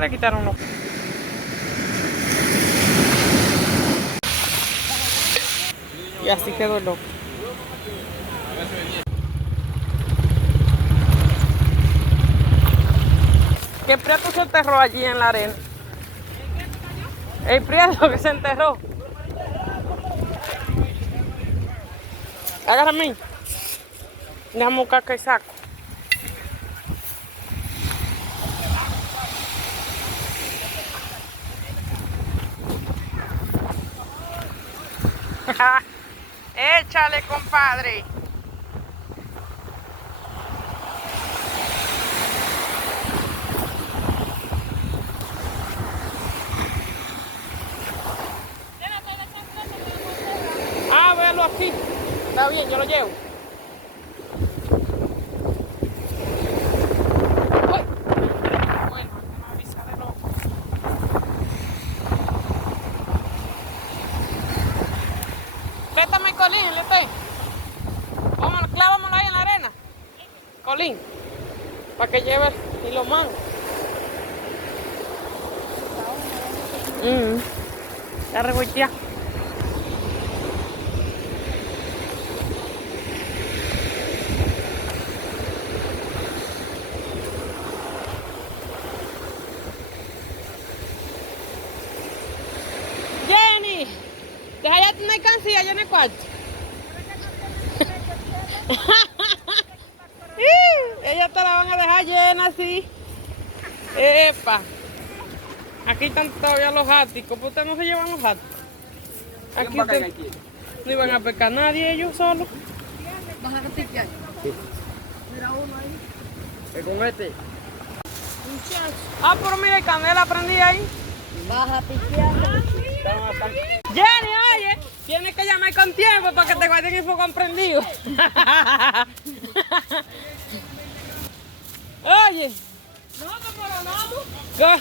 que le quitaron los... Y así quedó el loco. ¿Qué Prieto se enterró allí en la arena? El Prieto que se enterró. Agárrame. Déjame buscar que saco. Échale, compadre. Ah, véalo aquí. Está bien, yo lo llevo. Uy. Bueno, no me avisa de loco. Préstame Colín, le estoy. Vámonos, clávámoslo ahí en la arena. Colín, para que lleve y lo mando. Ya revoltea. Jenny, deja ya tu mercancía allá en el cuarto. Ellas te la van a dejar llena así. Epa. Aquí están todavía los áticos. ¿Por qué no se llevan los áticos? Aquí ustedes no iban a pescar nadie, ellos solos. ¿Vas a piquear? Sí. Mira uno ahí. ¿Qué con este? Ah, pero mira, el Candela prendí ahí. Vas a piquear. Jenny, oye, tienes que llamar con tiempo para que te guarden el fogón prendido. Oye. No,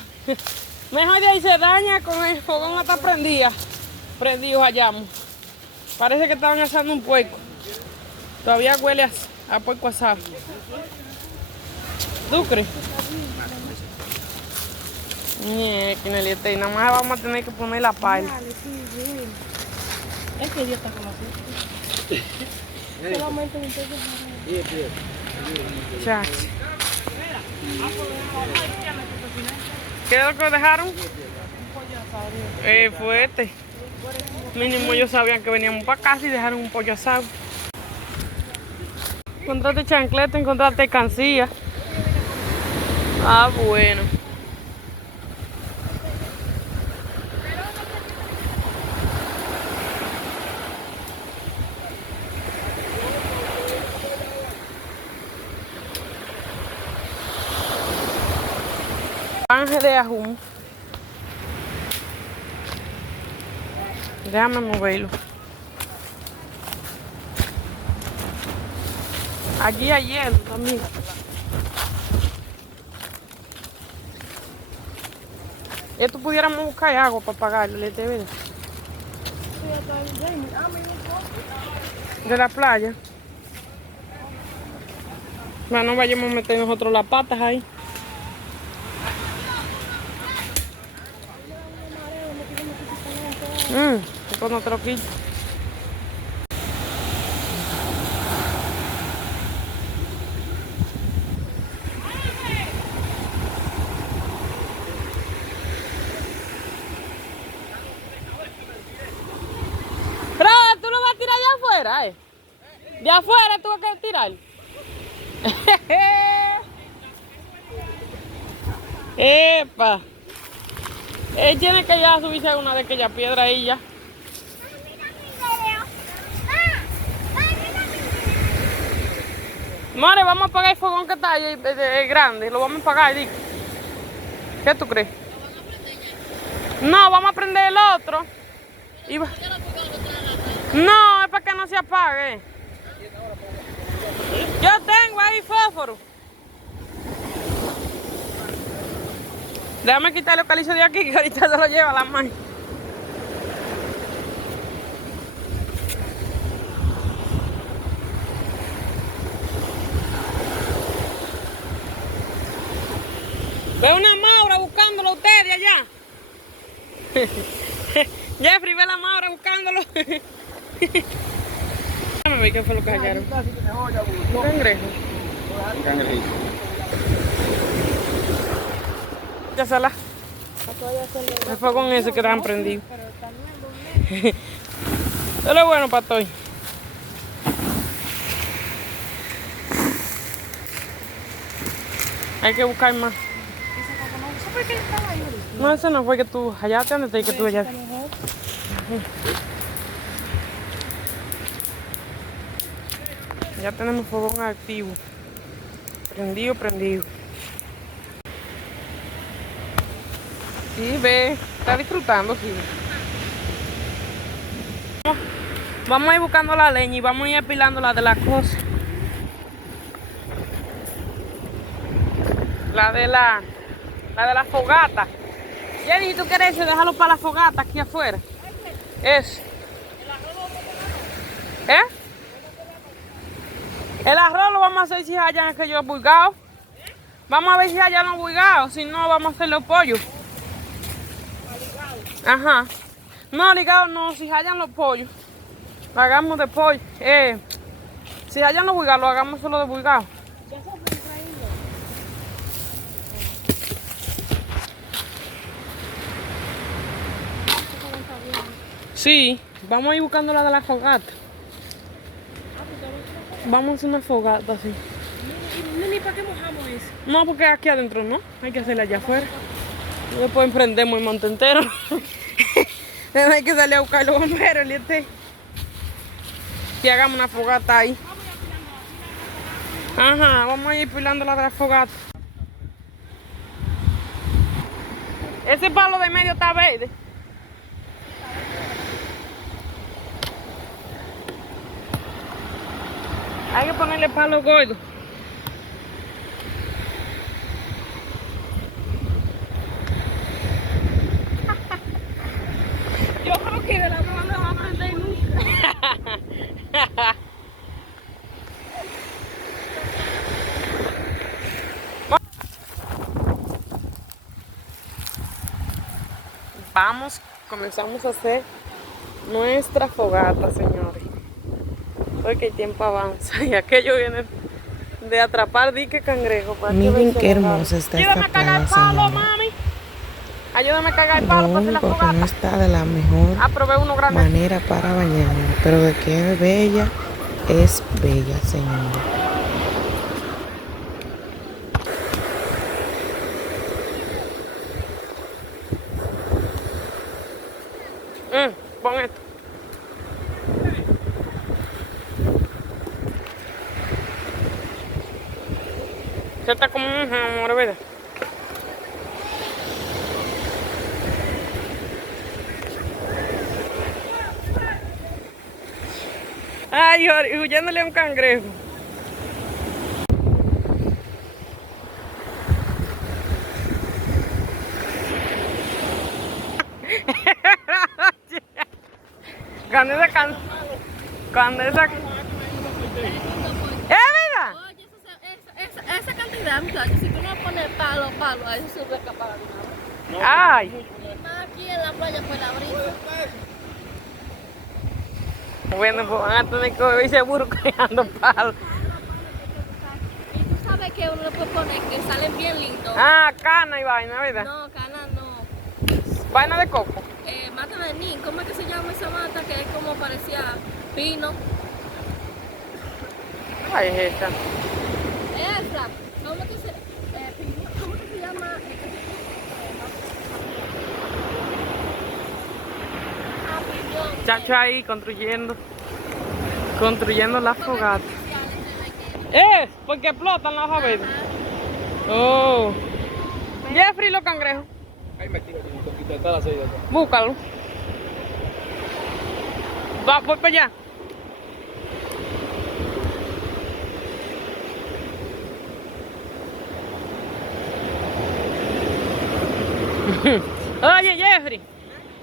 mejor de ahí se daña con el fogón hasta prendida. Prendidos hallamos. Parece que estaban asando un puerco. Todavía huele a puerco asado. ¿Tú crees? Quineliete, y nada más vamos a tener que poner la pala. Es que Dios está con nosotros. Solamente un poco. Chacho. ¿Qué es lo que dejaron? Fue este. Mínimo ellos sabían que veníamos para casa y dejaron un pollo asado. Encontraste chancleta, encontraste cancilla. Ah, bueno. Ángel de Ajum. Déjame moverlo. Allí ayer también. Esto pudiéramos buscar agua para pagarle el TV. De la playa. Bueno, no vayamos a meter nosotros las patas ahí. Con otro kit. Pero tú lo vas a tirar de afuera, De afuera tú vas a tirar. Epa. Él tiene que ya subirse a una de aquellas piedras ahí ya. Mare, vamos a apagar el fogón que está ahí, grande. Lo vamos a apagar, Dick. ¿Qué tú crees? No, vamos a prender el otro. No, es para que no se apague. Yo tengo ahí fósforo. Déjame quitar el calizo de aquí, que ahorita se lo lleva la mano. Ve una Maura buscándolo Jeffrey, ve la Maura buscándolo. Déjame ver qué fue lo que hallaron. Un cangrejo. Cangrejito. Ya sala. Me fue con ese que estaban prendidos. Eso es bueno para todos. Hay que buscar más. No, ese no fue que tú hallaste, ¿dónde te que tú hallaste? Ya tenemos fogón activo. Prendido, prendido. Sí, ve, está disfrutando, sí. Vamos a ir buscando la leña y vamos a ir apilando la de las cosas. La de la fogata. Jenny, ¿tú quieres eso? Déjalo para la fogata aquí afuera. Eso. ¿Eh? El arroz lo vamos a hacer si hallan aquellos burgados. Vamos a ver si hallan los burgados. Si no, vamos a hacer los pollos. Ajá. No, ligados no. Si hallan los pollos, lo hagamos de pollo. Si hallan los burgados, lo hagamos solo de burgados. Sí, vamos a ir buscando la de la fogata. Vamos a hacer una fogata así. ¿Ni para qué mojamos eso? No, porque aquí adentro no. Hay que hacerla allá afuera. Después emprendemos el monte entero. Hay que salir a buscar los bomberos. Y hagamos una fogata ahí. Ajá, vamos a ir pilando la de la fogata. Ese palo de medio está verde. Hay que ponerle palo gordo. Yo creo que de la broma no va a prender nunca. Comenzamos a hacer nuestra fogata, señores. Porque el tiempo avanza y aquello viene de atrapar dique cangrejo. Miren qué hermosa está Ayúdame esta a cagar el playa, palo, señores. mami. Ayúdame a cagar el Lo palo para hacer la único que no fogata. está de la mejor Probé uno grande. manera para bañar, pero de que es bella, señores. Pon esto. Se está como un amor, ¿verdad? Ay, huyéndole a un cangrejo. Cuando esa... ¿Es verdad? Oye, esa cantidad, muchachos, si tú no pones palo, a eso se puede escapar. Ay. Y más aquí en la playa fue la brisa. Bueno, pues van a tener que beber seguro creando palos. Y tú sabes que uno le puede poner que salen bien lindos. Ah, cana y vaina, ¿verdad? No, cana no. Vaina de coco. Mata de nin, ¿cómo es que se llama esa mata que es como parecía pino? Ay, es esa. Esa, ¿cómo que se, ¿cómo que se llama? Piñón. Chacho ahí construyendo la fogata. Porque explotan las hojas verdes. Oh. Jeffrey, los cangrejos. Ahí me tiro un poquito, está la salida. Búscalo. Voy para allá. Oye, Jeffrey,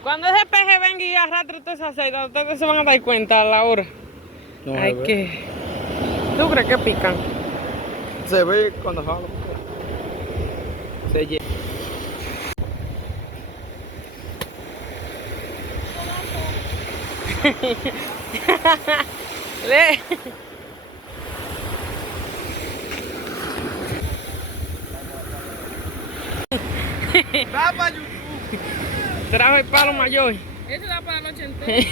cuando ese peje venga y arrastre toda esa aceite, ustedes se van a dar cuenta a la hora. No, Hay que... ¿Tú crees que pican? se ve cuando jalo. Se llena. Le. Va para YouTube. Trajo el palo mayor. Eso da para la noche entera.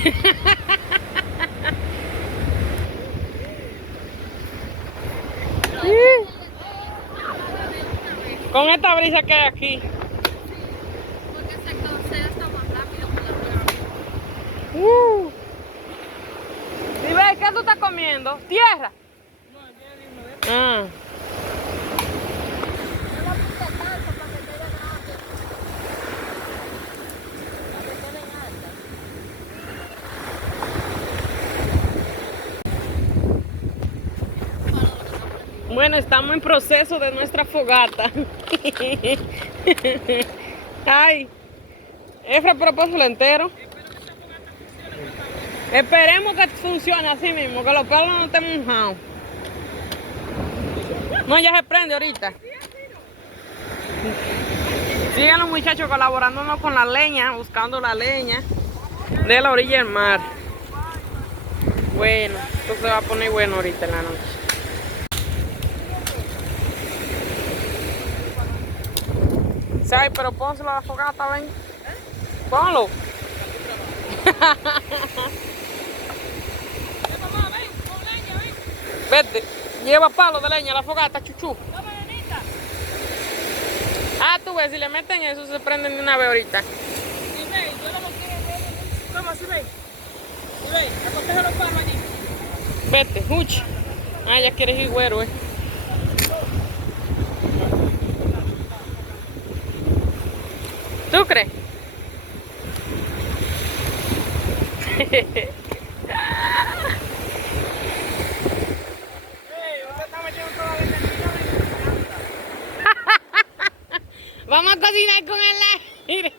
Con esta brisa que hay aquí. Porque ese cauceo está más rápido que la ¿Y ves qué tú estás comiendo? ¿Tierra? Ah. Bueno, estamos en proceso de nuestra fogata. Ay, Efra, pero póselo entero. Esperemos que funcione así mismo, que los palos no estén mojados. No, ya se prende ahorita. Sigan los muchachos colaborándonos con la leña, buscando la leña de la orilla del mar. Bueno, esto se va a poner bueno ahorita en la noche. ¿Sabes? Pero pónselo a la fogata, ven. Ponlo. Vete, lleva palo de leña a la fogata, chuchu. Ah, tú ves, si le meten eso se prenden de una vez ahorita. ¿Cómo así ve? ¿Sí ve? Acoteja los palos allí. Vete, huch. Ah, ya quieres ir güero, ¿Tú crees? Vamos a cocinar con el aire.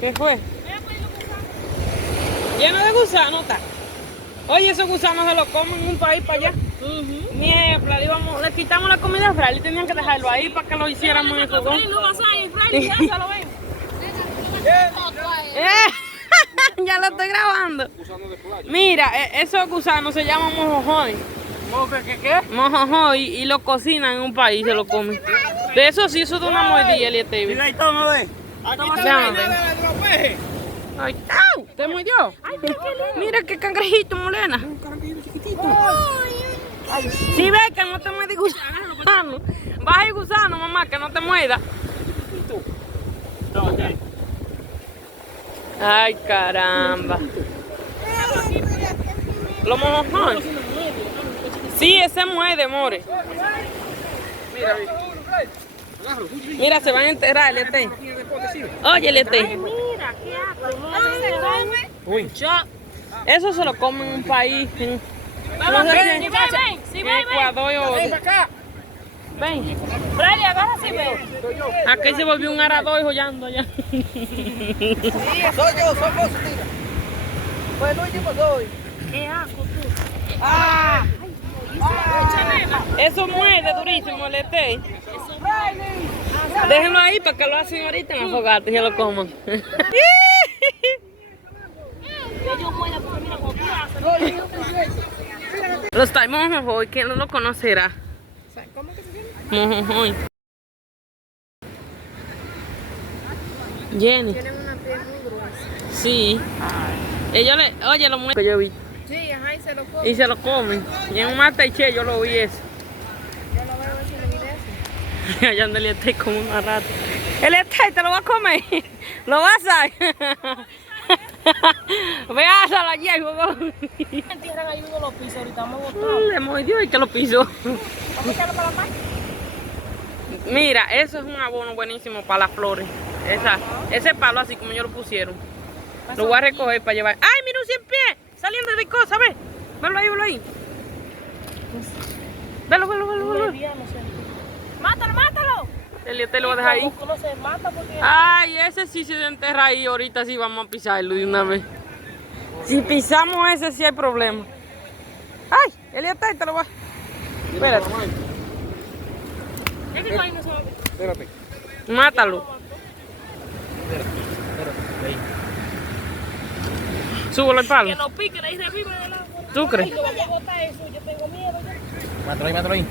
¿Qué fue? Lleno de gusanos está. Oye, esos gusanos se los comen en un país para allá. Niebla, le quitamos la comida a Fray, tenían que dejarlo ahí para que lo hiciéramos en esos dos. No vas a ir, Freddy, ya se lo ven. Ya lo estoy grabando. Mira, esos gusanos se llaman mojojoy. ¿Qué? Mojojoy y lo cocinan en un país, se lo comen. De eso sí, eso es de una mordida, Elietevi. Mira ahí, toma, ve. Aquí está Llama, la de los peces. Ay, ¡au! ¿Te mordió? Mira qué cangrejito, Molena. Un carajillo chiquitito. Si ves que no te muerde gusano, baja el gusano, mamá, que no te muerda. Ay, caramba. ¿Lo mojón? Sí, ese muerde, more. Mira, se van a enterar, Lete. Oye, Lete. Mira, qué asco. Uy. Eso se lo comen en un país. Vamos, No sé ven, si- ven, ven. Sí, en ven, ven. Ecuador o... Ven para acá. Ven. Freddy, agarra así, ven. Aquí se volvió un arador joyando allá. Sí, soy yo, soy vos, tira. Pues el último soy. Qué asco tú. ¡Ah! Eso muerde durísimo, Lete. Déjenlo ahí para que lo hacen ahorita en la fogata y se lo coman. Ellos mueren porque mira cómo tú haces. Los taimojojoy, ¿quién no lo conocerá? ¿Cómo que se llama? Mojojoy. Jenny. Tienen una piel muy gruesa. Sí. Ellos le... Oye, lo muerden que yo vi. Sí, ajá, y se lo come. Y se lo comen. Y en un matache yo lo vi eso. Yo lo veo así en video. Allá anda el Eliezer como una rata. El Eliezer te lo va a comer. Lo vas a hacer. Veas a la hierba. Entierran ahí uno los pisos, ahorita vamos a botar. Le mordió y que lo pisó. Vamos a echarlo para la mar. Mira, eso es un abono buenísimo para las flores. Ese palo así como ellos lo pusieron. Lo voy a recoger para llevar. ¡Ay, mira un 100 pies! Saliendo de cosas, ve. Velo ahí, velo ahí. Velo. Mátalo, mátalo. Eliezer lo va a dejar ahí. No se mata porque... Ay, ese sí se enterra ahí. Ahorita sí vamos a pisarlo de una vez. Si pisamos ese sí hay problema. Ay, Eliezer te lo va. Espérate. Es que no hay no se va a ver. Espérate. Mátalo. Súbelo el palo. Que no pique, ahí revive del agua. ¿Tú crees? No vamos a botar eso, yo tengo miedo. Mátalo ahí.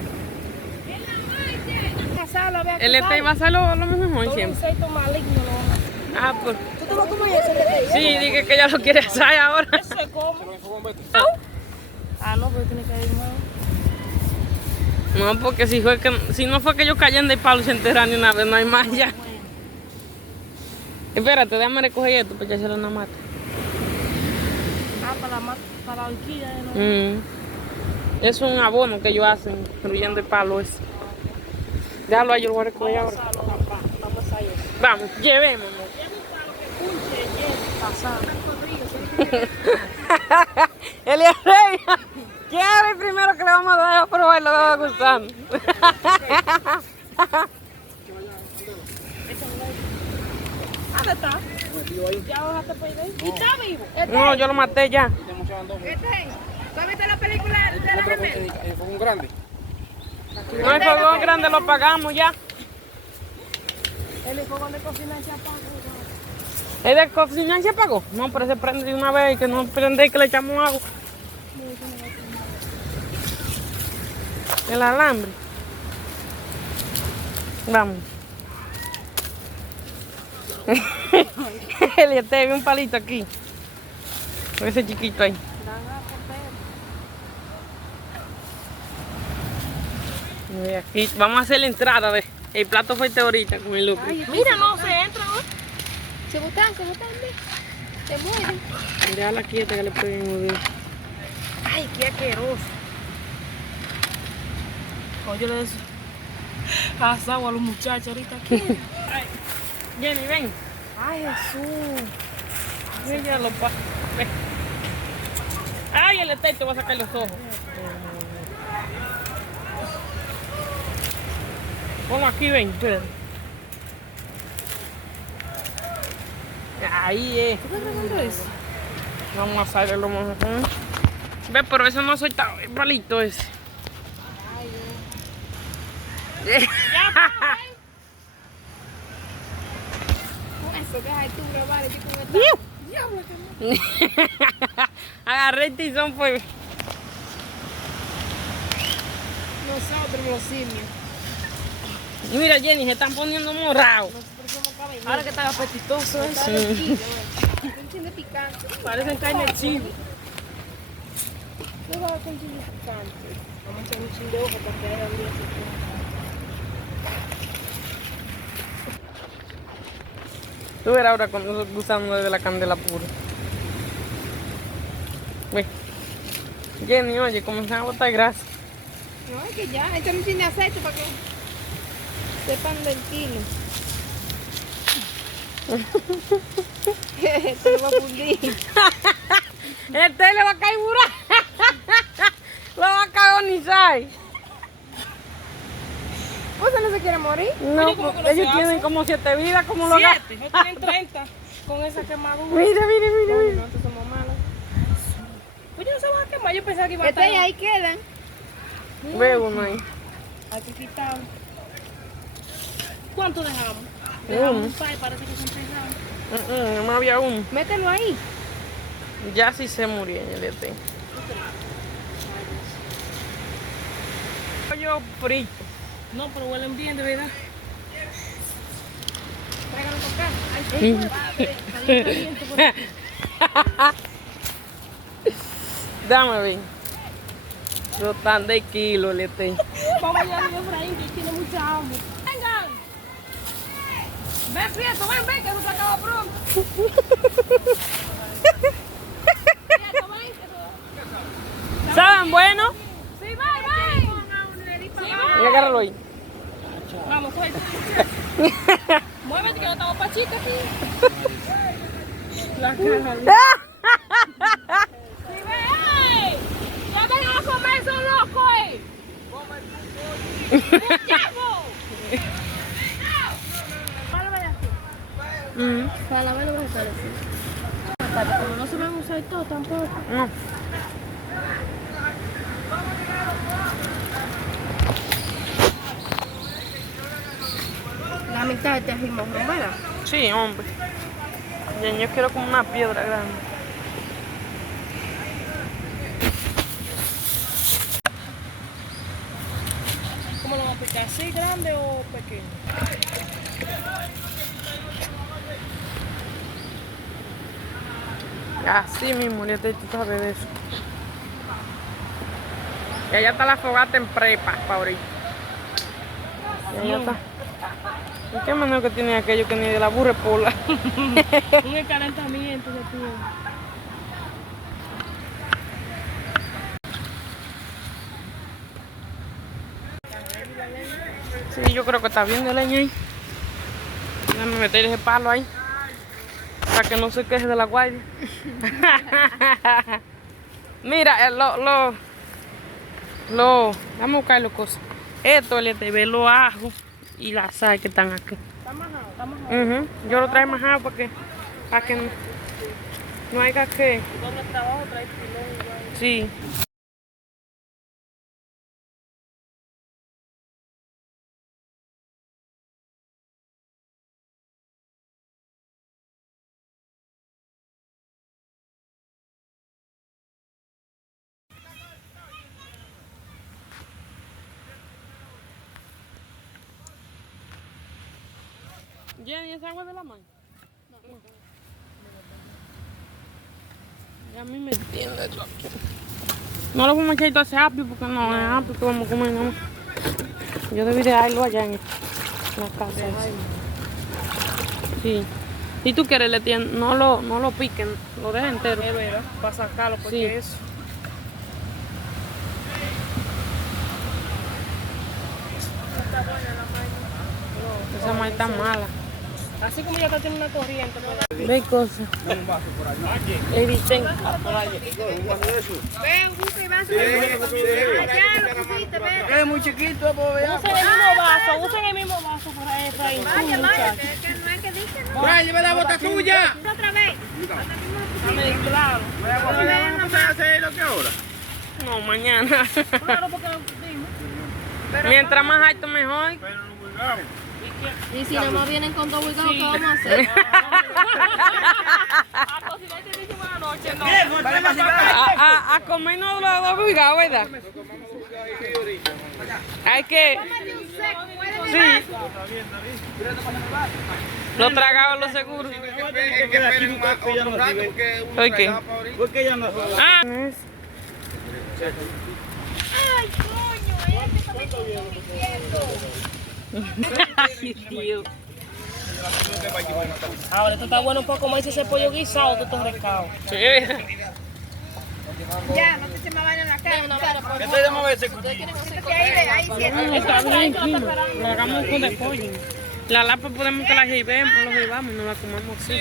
Casarlo, vea, Eliezer va a hacer lo mejor un siempre. insecto maligno. No. Ah, pues. ¿Tú te vas a comer eso? Sí, dije que ella lo quiere hacer ahora. Eso se come. Ah, no, porque tiene que ir más. No, porque si no fue que ellos cayeron del palo y se enterraron de una vez, no hay más ya. Espérate, déjame recoger esto para echárselo en la mata. Ah, para la horquilla. ¿No? Es un abono que ellos hacen, incluyendo el palo ese. Déjalo ahí, yo lo voy a recoger ahora. Vamos a ir. Vamos, llevémonos. Eliezer, ¿quién es el primero que le vamos a dar a probar? Lo va a gustar. ¿Dónde está? ¿Ya bajaste para ahí? ¿Y está vivo? No, yo lo maté ya. ¿Tú has visto la película de la remera? Fue un grande. No, el fogón grande lo pagamos ya. El fogón de cocina se apaga. ¿Es de cocina se apagó? No, pero se prende de una vez, que no prende y que le echamos agua. El alambre. Vamos. Eliezer, ve un palito aquí. Con ese chiquito ahí. Y aquí vamos a hacer la entrada de el plato fuerte ahorita con el loco. Mira, no se entra, ¿no? Se botan, se mueren. Déjala quieta que le pueden mover. Ay, qué asqueroso. Oye, le decía. Haz agua a los muchachos ahorita aquí. Jenny, ven. Ay, Jesús. Ella lo pasa. Ay, el te va a sacar los ojos. Ponlo aquí, ven. Espérate. Ahí es. ¿Tú estás grabando eso? Vamos a hacerle lo mejor. Ve, pero eso no ha soltado el palito ese. Eso, deja tú grabar. Agarré el tizón, pues. Nosotros los simios. Mira, Jenny, se están poniendo morados. Ahora que está apetitoso eso. Sí. Un chile picante. Parecen carne de chivo. No va con chile picante. Vamos a echar un chile de ojo para que haya bien. Tú verás ahora cuando nosotros gustamos de la candela pura. Ve. Jenny, oye, comenzan a botar grasa. No, es que ya, échame un chin de aceite para que sepan del kilo. Te lo va a fundir. Este le va a caer burra. Lo va a cagonizar. ¿Usted no se quiere morir? No, ellos tienen como 7 vidas, como lo hagan. No tienen 30 con esa quemadura. Mira, mira, mira, No, mira. entonces somos malos. Pues no se van a quemar, yo pensaba que iba a estar. Ahí quedan. Ve uno ahí. Aquí quitamos. ¿Cuánto dejamos? Uno. Dejamos un par, parece que se empezaron. No me había uno. Mételo ahí. Ya sí se murió en el ET. Yo frito. No, pero huelen bien, de verdad. Tráigalo para acá. Ay, caliente, Dame, ven. No están de kilo el ET. vamos allá a Efraín, que tiene mucha hambre. ¡Vengan! Ven, Prieto, ven, que eso se acaba pronto. Prieto, ven, que ¿Saben bueno? Sí, ven. Sí, Y agárralo ahí. Vamos, suelta. Muévete que no estamos pachitos aquí. La cara. Sí, ven. Ya vengan a comer, son locos, ¡Un llamo! Para lavar los vegetales, sí. Como no se van a usar todo tampoco. No. La mitad de este es rimón, ¿verdad? Sí, hombre. Ya yo quiero como una piedra grande. ¿Cómo lo vas a picar? ¿Así, grande o pequeño? Así mismo, ya tú sabes de eso. Y allá está la fogata en prepa, ahorita. Y allá está. ¿Y qué manera que tiene aquello que ni de la burra pola? Un calentamiento que tiene. Sí, yo creo que está bien de leña ahí. Déjame meter ese palo ahí. Para que no se queje de la guardia. Mira, vamos a buscar las cosas. Esto le te ve los ajos y la sal que están aquí. Está majado, está majado. Yo lo traigo majado para que no haya que. ¿Dónde trabajo? Trae pilón igual. Sí. Jenny, ¿es agua de la mano? No. Ya a mí me entiende eso aquí. No lo vamos a echar todo ese apio porque no es apio que vamos a comer, no. Yo debí dejarlo allá en la casa. Sí. Si tú quieres, no lo piquen, lo dejen entero. Es verdad, para sacarlo porque Sí. es. Está buena la maíz. Esa maíz está mala. Así como ya está teniendo una corriente. ¿Verdad? Ve cosas. Eviten. Es muy chiquito, pues. Usen el mismo vaso para Efraín. Vaya, vaya, que no es que dice, no. ¡Vaya, lleva la bota tuya! Otra vez. Claro. ¿Vamos a hacer lo que ahora? No, mañana. Claro, porque lo dimos. Mientras más alto, mejor. Y si nada más vienen con doble ¿qué vamos a hacer? A cocinar te dice buenas noches, no. A comernos los dos obligados, ¿verdad? Hay que. Sí. Lo tragaba lo seguro. ¿Por qué? Porque ya no. Ah. Ay, coño, este me está diciendo. Ay, Dios. Ahora, esto está bueno un poco más ese pollo guisado, todo esto rescado. Sí. Ya, no te se me vaya en la cara. ¿Qué te llama a veces? Porque ahí sí. Está bien, fino. Lo hagamos con de pollo. La lapa podemos que la llevemos, y no la comamos así.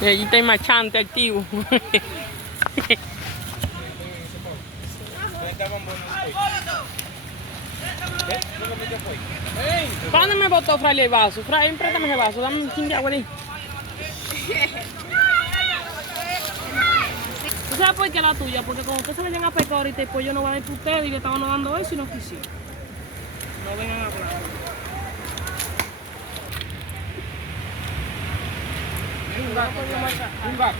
Y allí está el machante activo. ¿Para dónde me botó Fray el vaso? Fray, préstame ese vaso, dame un chin de agua ahí. ¿Tú sabes por qué la tuya? Porque cuando ustedes se vayan a pecar ahorita el pollo no va a ir para ustedes y le estaban dando eso y no quisieron. No vengan a hablar.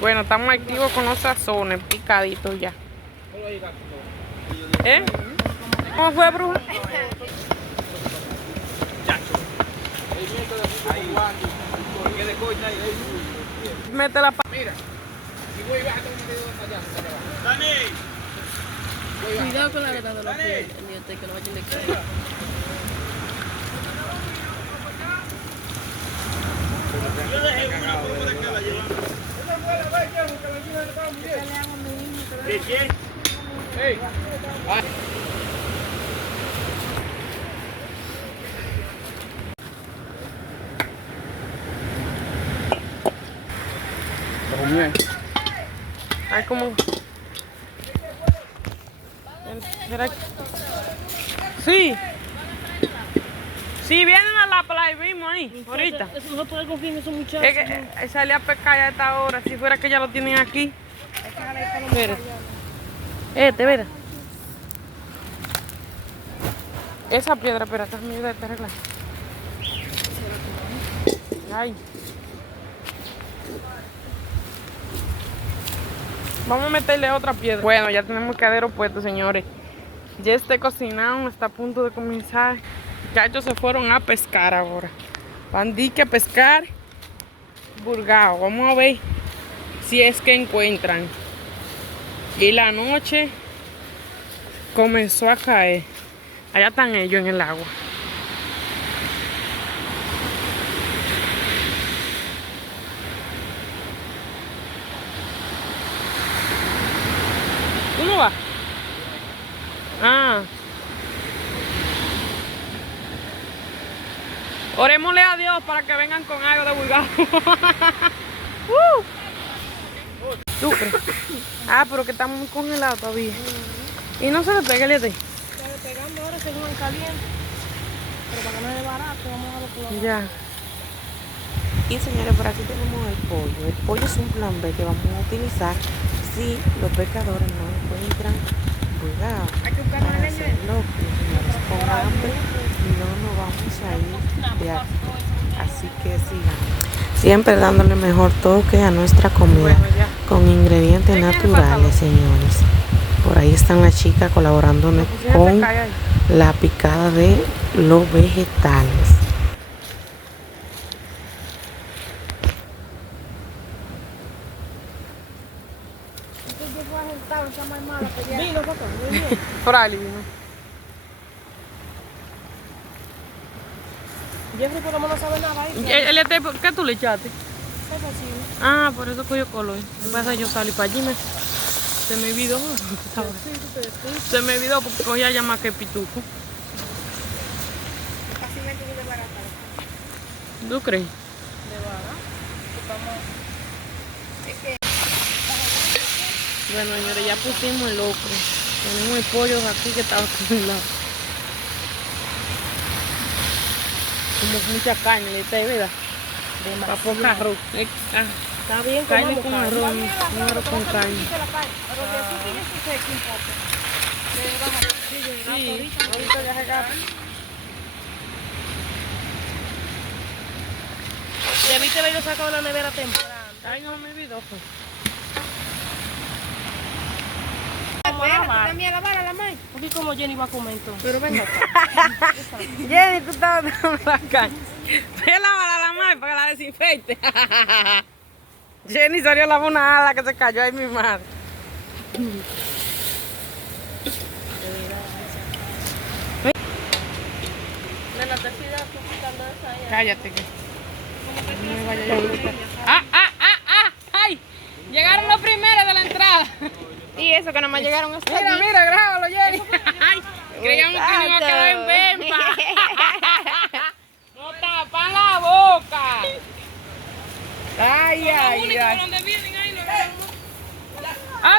Bueno, estamos activos con los sazones, picaditos ya. ¿Eh? ¿Cómo fue, bruja? Mete la pa... Cuidado con la letra de los pies, que no vayan de caer. ¿De quién? ¡Ey! Ay, como... Espera. Sí. Si vienen a la playa, vimos ahí, ahorita. Eso no se puede confiar en esos muchachos. Es que salí a pescar a esta hora, si fuera que ya lo tienen aquí. Mira. Mira. Esa piedra, espérate, me ayuda a arreglar. Ay. Vamos a meterle otra piedra. Bueno, ya tenemos el cadero puesto, señores. Ya está cocinado, está a punto de comenzar. Ya ellos se fueron a pescar ahora. Van dique a pescar Burgao. Vamos a ver si es que encuentran. Y la noche comenzó a caer. Allá están ellos en el agua. ¿Tú no vas? Ah. Orémosle a Dios para que vengan con algo de Burgao. ¿Tú crees? Ah, pero que estamos muy congelados todavía. Y no se le pega el de. Está pegando ahora según el caliente. Pero para que no es barato, vamos a ver por Ya. Y señores, por aquí tenemos el pollo. El pollo es un plan B que vamos a utilizar si los pescadores no encuentran Burgao. Para hacerlo, señores, con hambre no nos vamos a ir de aquí. Así que sigamos. Siempre dándole mejor toque a nuestra comida Bueno, ya. con ingredientes naturales, señores. Por ahí están las chicas colaborándonos con la picada de los vegetales. Vino, papá, vino. Por ahí vino. Jeffrey por lo menos no sabe nada ahí. ¿Qué tú le echaste? Es así. Ah, por eso cogió color. Me pasa yo salí para allí, se me olvidó. Se me olvidó porque cogía ya más que pitufo. ¿Tú crees? Bueno, señores, ya pusimos el ocro. Tenemos el pollo aquí que estaba congelado. Como mucha carne le está, ¿verdad? Para poca arroz. Está bien, Carne comamos con carne. arroz, un arroz con carne. Sí, ahorita ya se gasta. Debiste haberlo sacado de la nevera temprano. Ay, no me olvidó. Pues. También la vara, la maíz. Porque como Jenny va a comer entonces. Pero venga. Jenny, tú estabas dando la carne. Ve a la madre para que la desinfecte. Jenny salió a lavar una ala que se cayó ahí mi madre. Cállate que. No me vaya a buscar. ¡Ay! Llegaron los primeros de la entrada. Y eso que nomás llegaron hasta Mira, allí. mira, grábalo, Jenny. Ay, creíamos que nos iba a quedar en Bemba. ¡No tapan la boca! Ay, ay, ay. ¿Dónde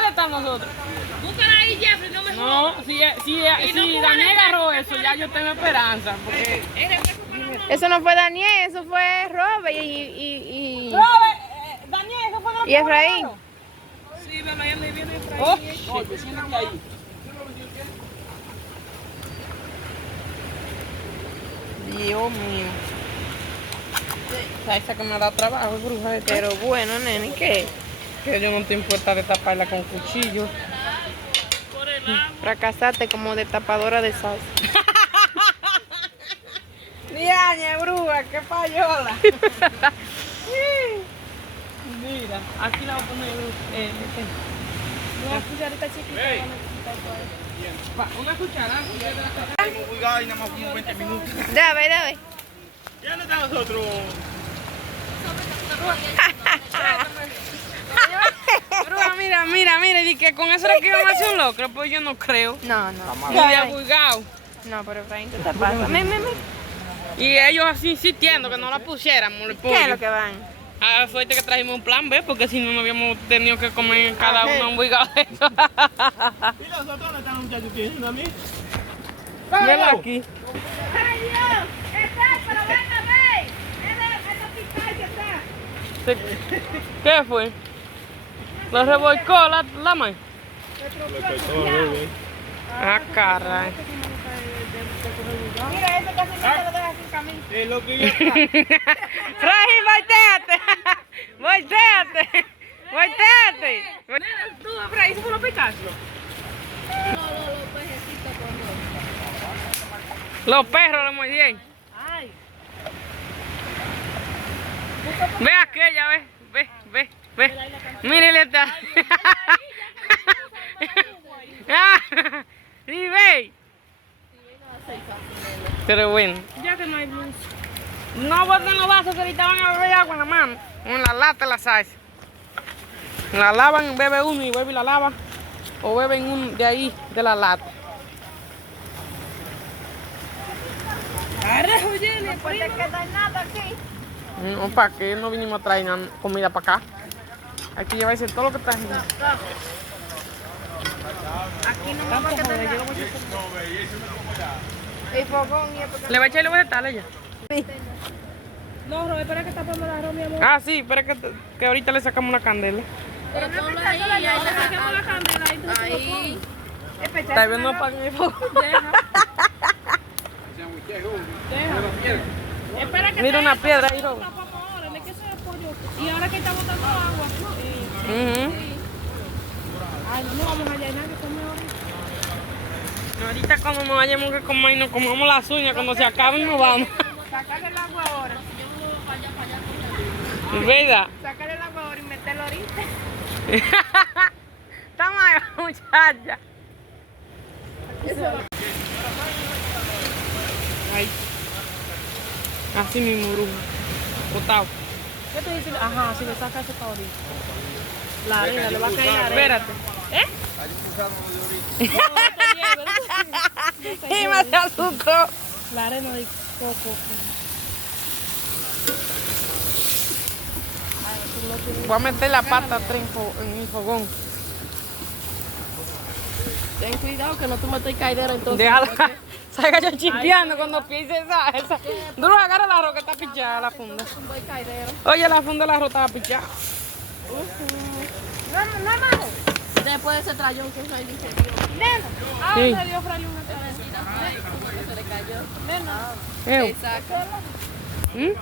están nosotros? Búscala ahí, Jeffrey, no me No, si Daniel agarró eso, ya yo tengo esperanza. Porque... Eso no fue Daniel, eso fue Robert y Daniel, eso fue lo y Efraín. Sí, bueno, ahí anda viene Efraín. Oye, siéntate ahí. Dios mío. Esa que me da trabajo, es bruja de Pero bueno, nene, ¿qué? que yo no te importa de taparla con cuchillo. Fracasaste como destapadora de salsa. Diaña, bruja, qué payola. Mira, aquí la voy a poner. Una cucharita chiquita. Una cuchara. Burgao y nada más como 20 minutos. Dame. ¿Ya no está nosotros? Bruja, mira, y que con eso era que íbamos a hacer un locro, pues yo no creo. No. Ni de abulgado. No, pero Efraín, ¿qué te pasa? Y ellos así insistiendo que no la pusiéramos el pollo. ¿Qué es lo que van? Ah, suerte que trajimos un plan B, porque si no, no habíamos tenido que comer cada uno un bugado de eso. ¿Y los otros no están los muchachos que dicen a mí? Velo aquí. ¡Ay, Dios! ¡Está, pero venga a ver! ¡Esa picaya está! ¿Qué fue? ¿Lo revolcó la mãe? Ah, caray. Mira, ese casi no lo deja sin camino. Es lo que ya está. Frágil, volteate. Volteate. Volteate. Tú, Efraín, ¿eso fue lo picaste? Los perros le mordieron. Ay. Ve aquella, ve. Mírele está. Sí, ve. Pero bueno. Ya que no hay blues. No boten los vasos que ahorita van a beber agua en la mano. En la lata la salsa. La lavan, bebe uno y vuelve y la lava. O beben uno de ahí, de la lata. No puede quedar nada aquí. No, ¿para qué? No vinimos a traer comida para acá. Hay que llevarse todo lo que está aquí. Aquí no me va a quedar nada. El fogón y el fogón. ¿Le va a echar los vegetales ya? No, Rob, espera que tapamos el arroz, mi amor. Ah, sí, espera que ahorita le sacamos una candela. Pero no me está sola ya. Le saquemos la candela ahí, tú Ahí. Está bien, no apagan el fuego. Espera que Mira una piedra ahí, no Rob. tapamos ahora, ¿de qué se apoyó? Y ahora que está botando agua. Ujú. Ay, no vamos a llenar que come ahora. Ahorita cuando nos vayamos que comer y nos comamos las uñas, cuando se acaben nos vamos. Sacar el agua ahora. ¿Verdad? Sacar el agua ahora y meterlo ahorita. Está mal, muchacha. Ahí. Así mismo, bruja. Botado. ¿Qué te dice? Ajá, si le sacas eso para ahorita. La arena, le va a caer la arena. Espérate. ¿Eh? Y me se asustó. La arena de coco. Voy a meter la pata atrás en el fogón. Ten cuidado que no tú metas caidero entonces. Déjala. Salga yo chispeando cuando pise esa. Duro, agarra la roca, está pichada la funda. Voy caidero. Oye, la funda de la roca estaba pichada. Después de ese trayón que Fray dice, Dios. Ah, Sí. se dio Fray una cabecita. Porque se le cayó. Ew. Exacto. ¿Mm?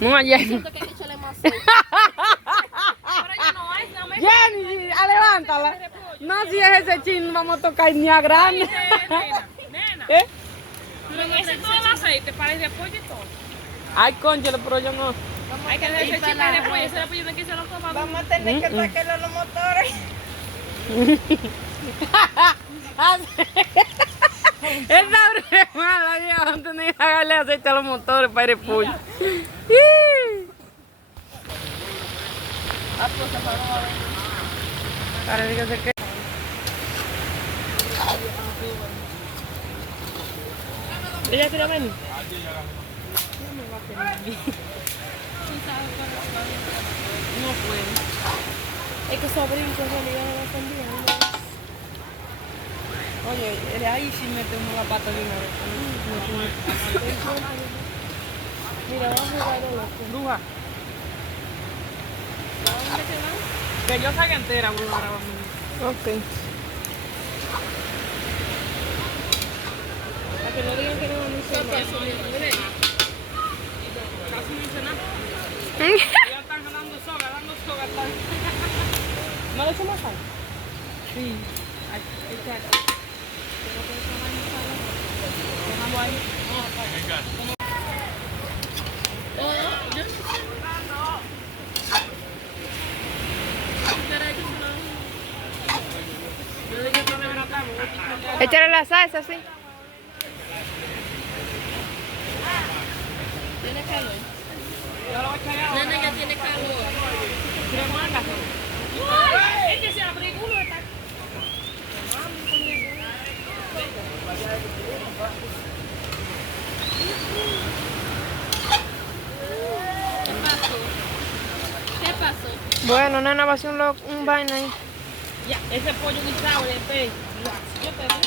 No, ayer. Siento que hay que echarle más aceite. Pero ya no es, no me Jenny, levántala. No, si es ese chin, vamos a tocar ni a grande. Nena, ¿Eh? pero en ese todo el aceite para el repollo y todo. Ay, conchale, pero yo no. Hay que dejar ese chiste de repollo, ese repollo no hay que se lo coma. Vamos a tener que sacarle los motores. Esta breve mala, Dios, vamos a tener que darle aceite a los motores para ir pollo. Ahora dígase que. ¿Ella quiere venir? No puede. Es que esos brincos en realidad no están bien. Oye, de ahí sí metemos la pata de una vez. Mira, vamos a jugar de loco. Bruja. Que yo salga entera, bruja. Ahora vamos. Ok. Para que no digan que no anuncian. Casi no hice nada. Ya están dando soga. Están. ¿No le echamos sal? Sí. Dejamos ahí. Échale la salsa, sí. Tiene calor. Yo lo voy a echar ahora. Nena ya tiene calor. Es que se abrigó uno está. ¿Qué pasó? Bueno, nena, va a hacer un vaina ahí. Ya, ese pollo guisado de pez. Yo te digo.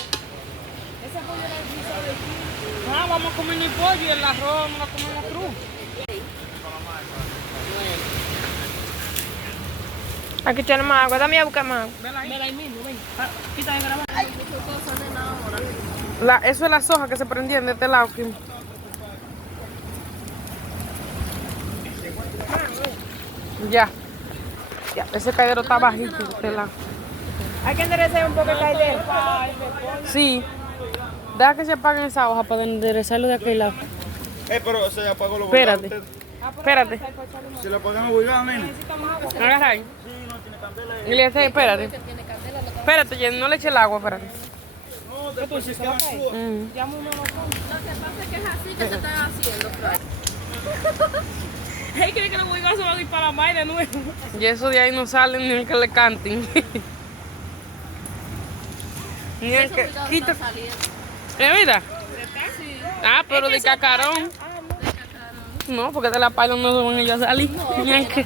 Ah, vamos a comer el pollo y el arroz no lo comemos crudo. Aquí tenemos agua. Dame a buscar más agua. Vela ahí mismo, ven. Quita de grabar. Eso es la soja que se prendían de este lado, Kim. Ya. Ya, ese caidero está bajito de este lado. Hay que enderezar un poco el caidero. Sí. Deja que se apaguen esa hoja para enderezarlo de aquel lado. Pero se apagó los Espérate. Espérate. Se lo apagamos obligado, nena. Agarra ahí. Y le dice, espérate. Espérate, Jen, no le eche el agua, espérate. ¿Qué tú dices? ¿Se va a caer? Ya muy no lo son. Él cree que los huigos se van a ir para la mar de nuevo. Y eso de ahí no sale ni el que le canten. Ni el que quita. ¿Es verdad? Ah, pero de cacarón. No, porque de la pala no se van ellos a salir. Ni el que-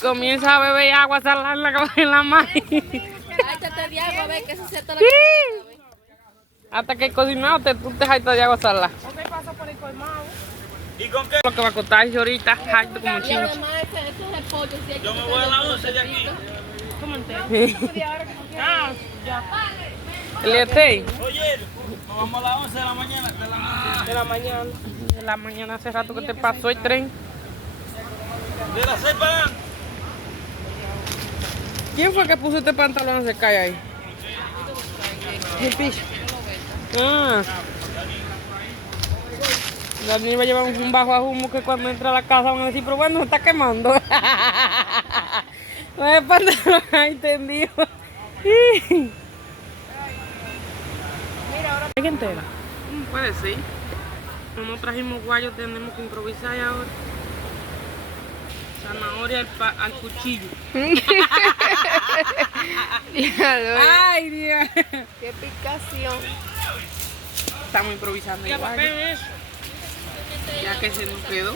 Comienza a beber agua salada en la mar. Hasta que el cocinado tú te jaitas de agua salada. Ok, pasa por el colmado. ¿Y con qué? Lo que va a costar ahorita, jaito como chingo. Yo me voy a la 11 de aquí. ¿Cómo entero? Ah, ya. El este Oye, nos vamos a las 11 de la mañana. De la mañana. de la mañana hace rato que te pasó el tren. De las 6 para adelante. ¿Quién fue que puso este pantalón a secar ahí? El piso. Ah. La niña va a llevar un bajo a humo que cuando entra a la casa van a decir, pero bueno, se está quemando. No es pantalón ahí tendido. ¿Es que entera? Puede ser. Como trajimos guayos, tenemos que improvisar ahora. Zanahoria al cuchillo. Ay, Dios. Qué picación. Estamos improvisando el guayo. Ya que se nos quedó.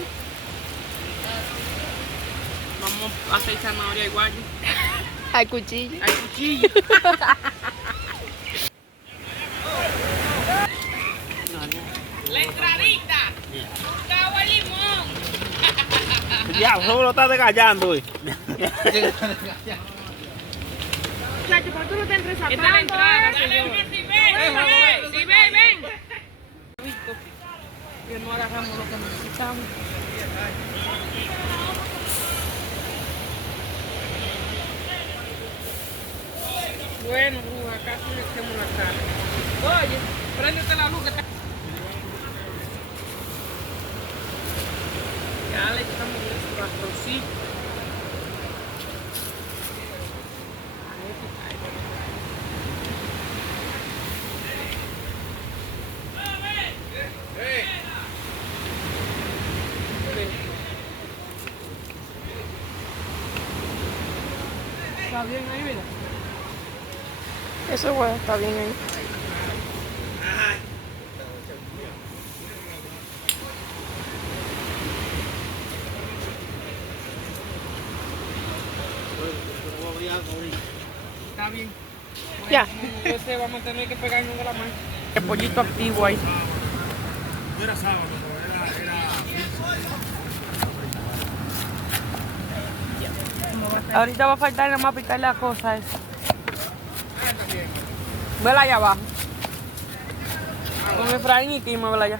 Vamos a hacer zanahoria y guayo. Al cuchillo. Al cuchillo. La entradita. Cabo de limón. Ya, solo está desgallando hoy. Chacho, ¿por qué no te entres Esta es la entrada, señor. Si ven. Que no agarramos lo que necesitamos. Bueno, acá sí le echamos la cara. Oye, préndete la luz que está. Ya le echamos nuestro arrocito. Está bien ahí, mira. Eso bueno, está bien ahí. Está bien. Ya. Entonces vamos a tener que pegarnos de la mano. El pollito activo ahí. No era sábado, Ahorita va a faltar nada más picar la cosa esa. Vela allá abajo. Con Efraín y Tima, vela allá.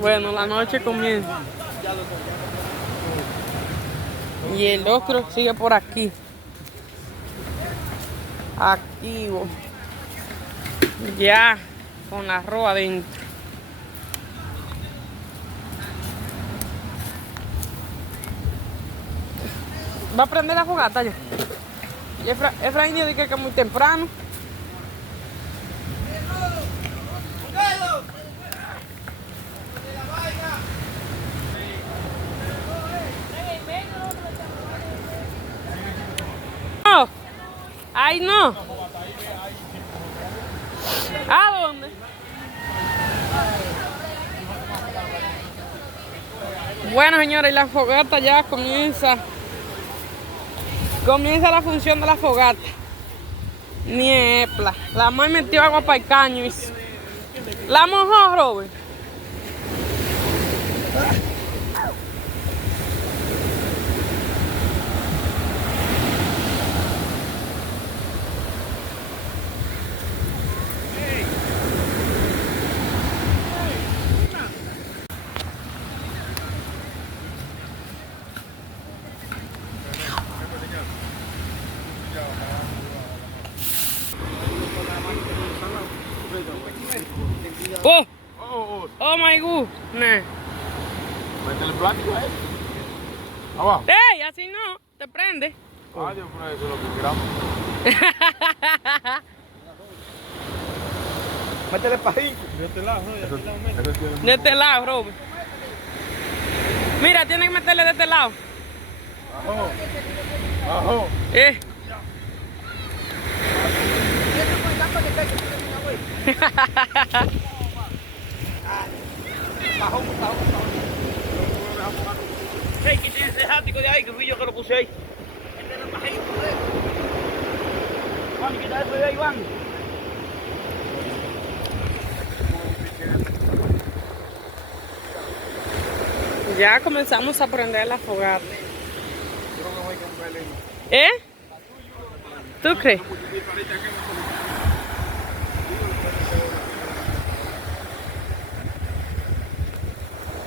Bueno, la noche comienza. Y el locro sigue por aquí. Activo. Ya, con arroz adentro. ¿Va a prender la fogata ya? Y Efraín dijo que es muy temprano. Ahí no. ¿A dónde? Bueno, señores, la fogata ya comienza. Comienza la función de la fogata. Niepla. La mamá metió agua para el caño. ¿La mojó, Robert? Oh my goodness. Métele plástico a él. Abajo. ¡Ey! Así no, te prende. Ah, Dios, pero eso es lo que queramos. Métele pajín. De este lado, ¿no? De este lado, Robert. Mira, tienes que meterle de este lado. Abajo. Abajo. Hey, ¿quién tiene ese jático de ahí? Que fui yo que lo puse ahí. Métele pajín, joder. Juan, quita eso de ahí, Juan. Ya comenzamos a prender la fogata. ¿Tú crees?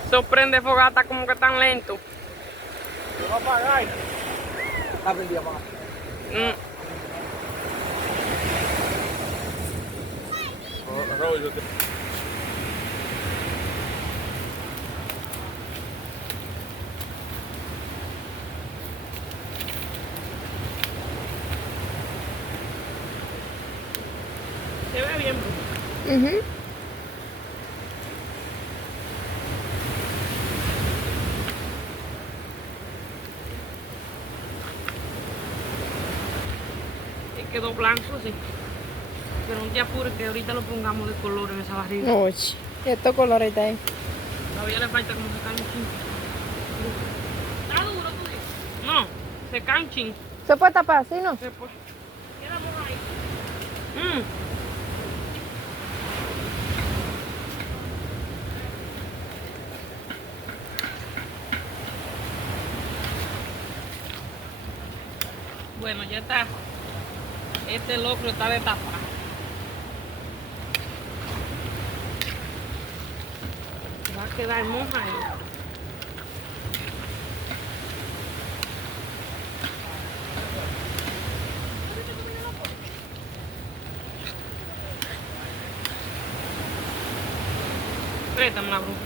Eso prende fogata como que tan lento. Se va a apagar. Está prendido, papá. Se ve bien. Y quedó blanco, sí. Pero no te apures que ahorita lo pongamos de color en esa barriga. Uy, estos colores ahí. Todavía le falta como secar un chin. ¿Está duro tú dices? No, secar un chin. ¿Se puede tapar así, no? Después. Quedamos ahí. Bueno, ya está. Este locro está de tapa. Va a quedar moja. Préstame la bruja.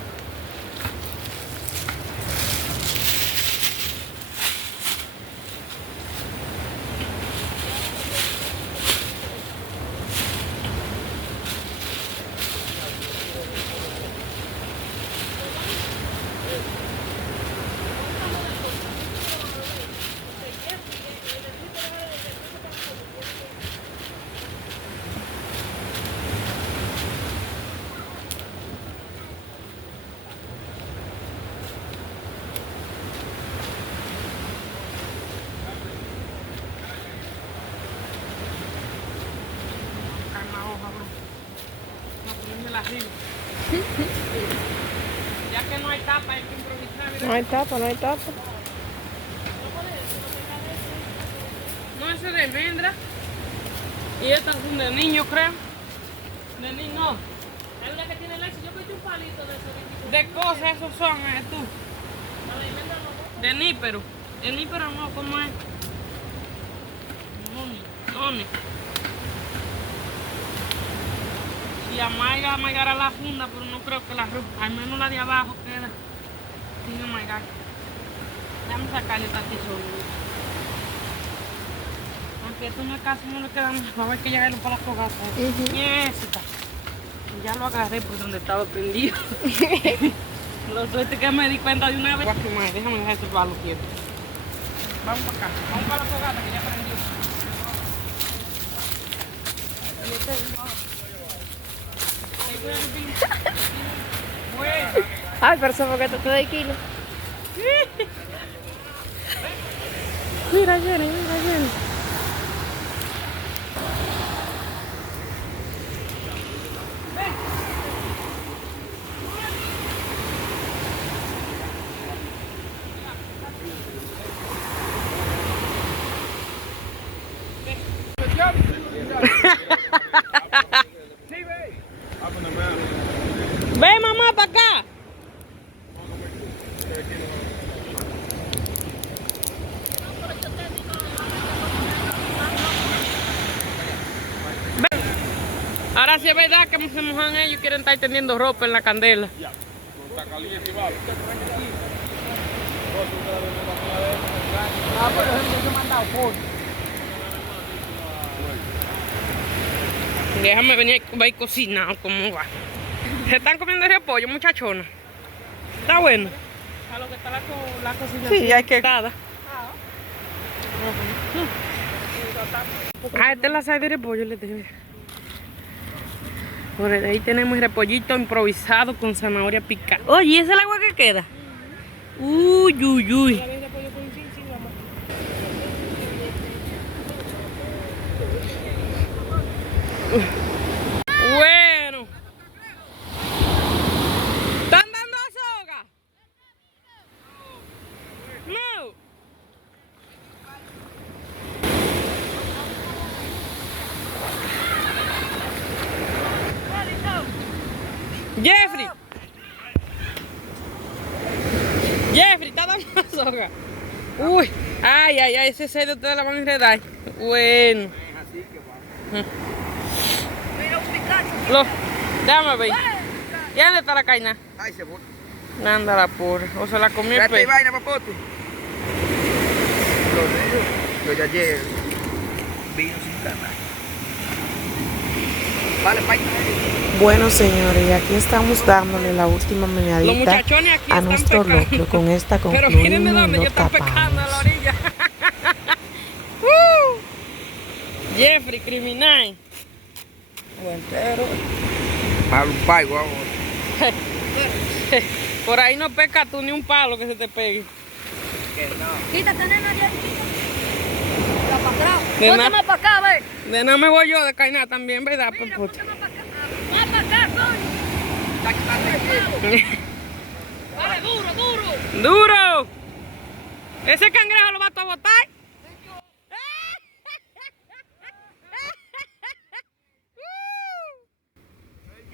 Ya que no hay tapa, hay que improvisar. No hay tapa, no hay tapa. No, eso es de almendra. Y estas son de niño, creo. De niño, no. Hay una que tiene leche. Yo pedí un palito de eso. De cosas, esos son, tú. De nípero. De nípero no, ¿cómo es? No. Y amaigará la funda, pero no creo que la rompa. Al menos la de abajo queda sin amaigar. Déjame sacarle esta tesoro. Aunque esto no es casi, no le queda más. Vamos a ver que llegarlo para la fogata. Yesita. Ya lo agarré por donde estaba prendido. Lo suerte que me di cuenta de una vez. Déjame dejar ese palo quieto. Vamos para acá. Vamos para la fogata que ya prendió. Ay, pero eso porque te doy kilo. Mira, Jenny, mira, Jenny. Ven, mamá, para acá. Ven. Ahora sí es verdad que se mojan ellos y quieren estar tendiendo ropa en la candela. Está caliente, vale. Déjame venir a ir cocinado, ¿cómo va? ¿Se están comiendo ese pollo, muchachona? ¿Está bueno? A lo que está la cocina. Sí, hay que nada. Ah, esta es la salida de pollo, le dije. Por ahí tenemos el repollito improvisado con zanahoria picada. Oye, ¿esa es el agua que queda? Uy, uy, uy. Bueno. ¿Están dando soga? No. Jeffrey. Jeffrey, ¿está dando soga? Uy. Ay, ay, ay, ese sello ustedes la van a enredar. Bueno. Déjame ver. ¿Y dónde está la caña? Ay, se fue. Anda la pobre. O se la comió el Trate pez. vaina, papote. Lo de ayer. Vino sin cama. Vale, paina. Bueno, señores, y aquí estamos dándole la última Los meneadita muchachones aquí a están nuestro pecando. locro. Con esta Pero miren de concluimos dónde ellos los están pecando a la tapados. orilla. Jeffrey, criminal. Pablo, un pai, guau. Por ahí no pesca tú ni un palo que se te pegue. Que no. Quítate, nena, ya. Ya para atrás. De Ponte nada. más para acá, ve. De nada me voy yo de Caina también, ¿verdad? Mira, Popote? ponte más para acá. Más para acá, Tony. Dale, duro, duro. ¡Duro! ¿Ese cangrejo lo vas a botar?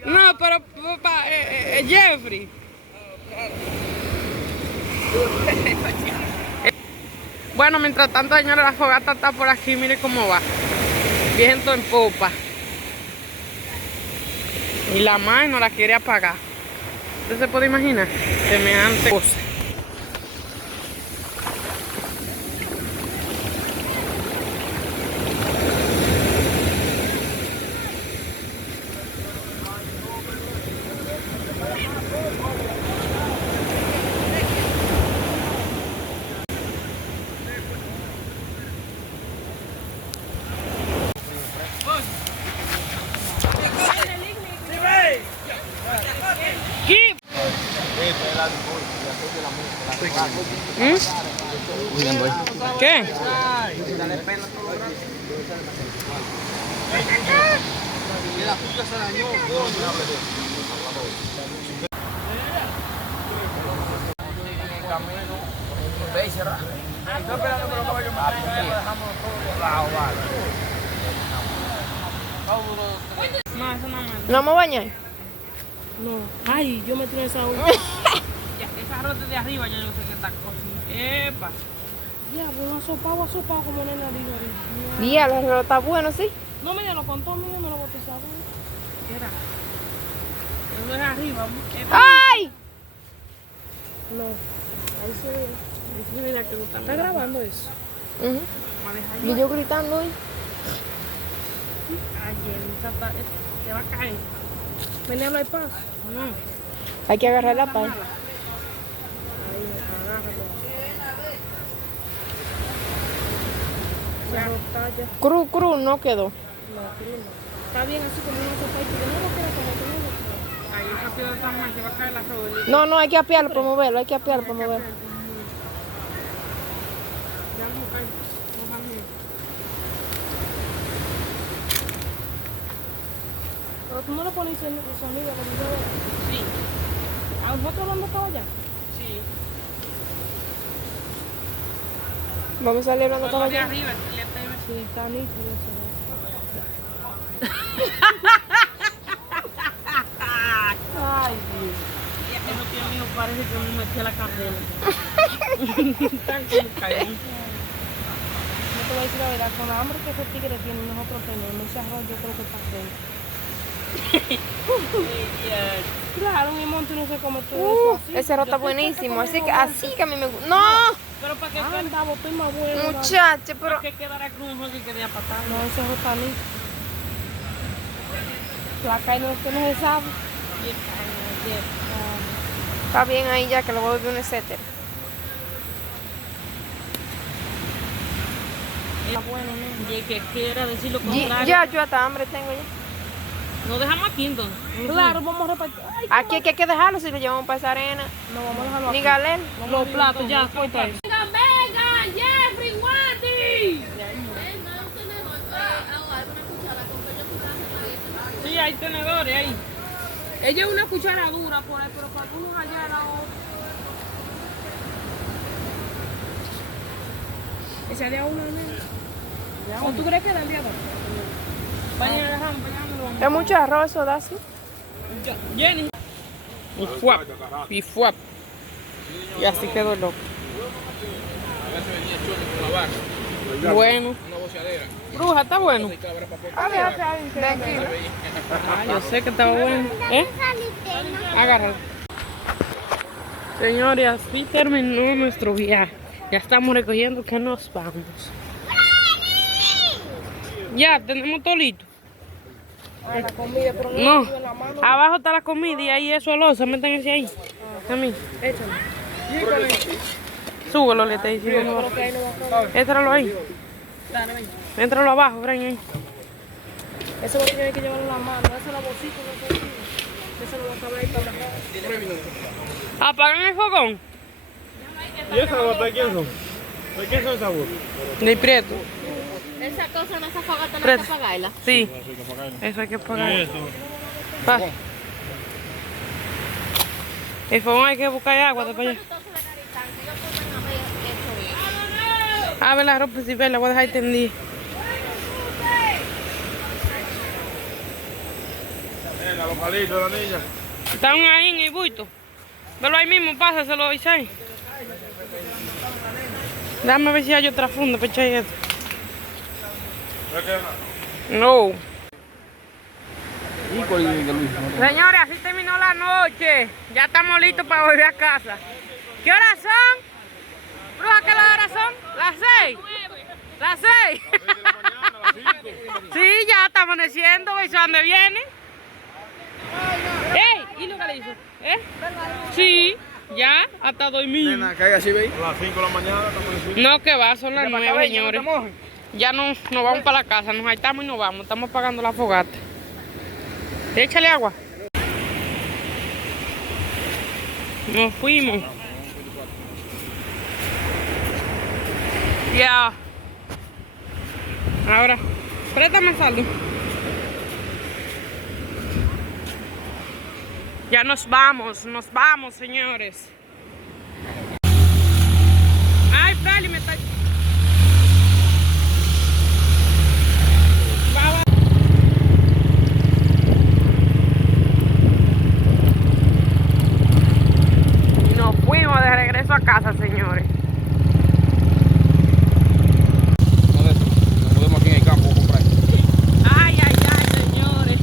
No, pero papá, Jeffrey. Bueno, mientras tanto, señora, la fogata está por aquí. Mire cómo va. Viento en popa. Y la madre no la quiere apagar. ¿Usted se puede imaginar? Semejante cosa. Keep. ¿Qué? No, eso no me... ¿No me bañas? No. Ay, yo me tiré esa olla. Ya, esa arroz de arriba ya yo sé que está cocinada. Epa. Diablo, asopado como nena dijo ahorita. Mira, el arroz está bueno, ¿sí? No, me lo contó, mira, me lo botizaba. ¿Qué era? Eso es arriba. ¡Ay! No, ahí se ve. Mira que gusta. ¿Está grabando eso? Y yo gritando hoy. Ayer, te va a caer. Venía al iPad. No. Hay que agarrar la pala. Cruz no quedó. Está bien así como una sopa y que no lo quiero como que no lo quiero. Ay, esa piedra está mal, se va a caer la rodilla. No, no, hay que apiarlo para moverlo, hay que apiarlo para moverlo. Ya no cae. No va bien. Pero tú no le pones el sonido que dice ahora. Sí. ¿A nosotros dónde estaba allá? Sí. Vamos a salir hablando Todo estaba de allá. arriba, le tengo. Sí, está nítido eso. Ay, Dios. Eso que mío parece que me metí a la candela. Están como caídos. No te voy a decir la verdad, con la hambre que ese tigre tiene y nosotros tenemos, ese arroz yo creo que está feo. Claro, mi monte no se come todo eso así. Ese arroz está buenísimo, así que a mí me gusta. ¡No! Pero para que Anda, vos estoy más bueno. Muchacha, pero... que quedará con un juego que quería patar. No, ese arroz está nítido. La carne que no se sabe. Está bien ahí ya, que lo voy a beber un etcétera. Está bueno, ¿no? Y que quiera decir lo contrario. Ya, yo hasta hambre tengo ya. Nos dejamos aquí entonces. Claro, vamos a repartir. Ay, Aquí es que hay que dejarlo si lo llevamos para esa arena. no, vamos a dejarlo aquí. Ni Galel. Los platos ya, cuenta eso. Venga, Jeffrey, Wendy. Sí, hay tenedores ahí. Ella es una cuchara dura por ahí, pero para unos allá la otra. Esa de a una, ¿no? ¿O tú crees que del día de hoy? Vayan a dejar, vayan Es mucho arroz, eso da así. Jenny. Y fuap. Y fuap. Y así quedó loco. A veces venía choque con la vaca. Bueno. Una boceadera. Bruja, está bueno. Tranquilo. Ah, yo sé que estaba bueno. ¿Eh? Agárralo. Señores, así terminó nuestro viaje. Ya estamos recogiendo que nos vamos. Ya, tenemos todo listo. La comida, pero No, en la mano. abajo está la comida y ahí eso alosa, métanse ahí. También. Échale. Súbelo, le estoy diciendo. Pero que ahí no va a caber. Éntralo ahí. Éntralo abajo, Brian. Ahí. Eso lo tiene que llevar en la mano. Esa es la bolsita, no sé. Eso lo va a caber ahí para acá. ¿Apagan el fogón? ¿Y esa bota de quién son? ¿De quién son esas botas? De Prieto. Esa cosa no se fogata, no Prieto. hay que apagarla. Sí, eso hay que pagar. Pa. El fogón hay que buscar agua de para allá. Abre la ropa si la voy a dejar tendida. Venga, los palitos de la niña. Están ahí en el buito. Velo ahí mismo, pásaselo, Isai. Déjame ver si hay otra funda para echar esto. No. Señores, así terminó la noche. Ya estamos listos para volver a casa. ¿Qué horas son? Bruja, ¿qué horas son? Las 6. Las 6. Sí, ya está amaneciendo. ¿Ves a dónde viene? ¡Ey! ¿Y lo que le hizo? ¿Eh? Sí, ya, hasta dormir. Caiga así, ¿veis? A las 5 de la mañana estamos en No, que va, son las 9, señores. Ya nos vamos para la casa, nos hartamos y nos vamos. Estamos pagando la fogata. Échale agua. Nos fuimos. Ya. Ahora, préstame saldo. Ya nos vamos, señores. Ay, Feli, me está... Y nos fuimos de regreso a casa, señores. Nos vemos aquí en el campo a comprar. Ay, ay, ay, señores.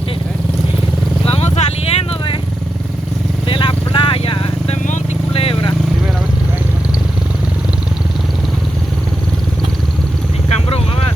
Vamos saliendo de la playa, de Monte y Culebra. En Cambrón, a ver.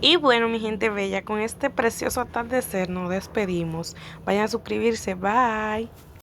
Y bueno, mi gente bella, con este precioso atardecer nos despedimos. Vayan a suscribirse. Bye.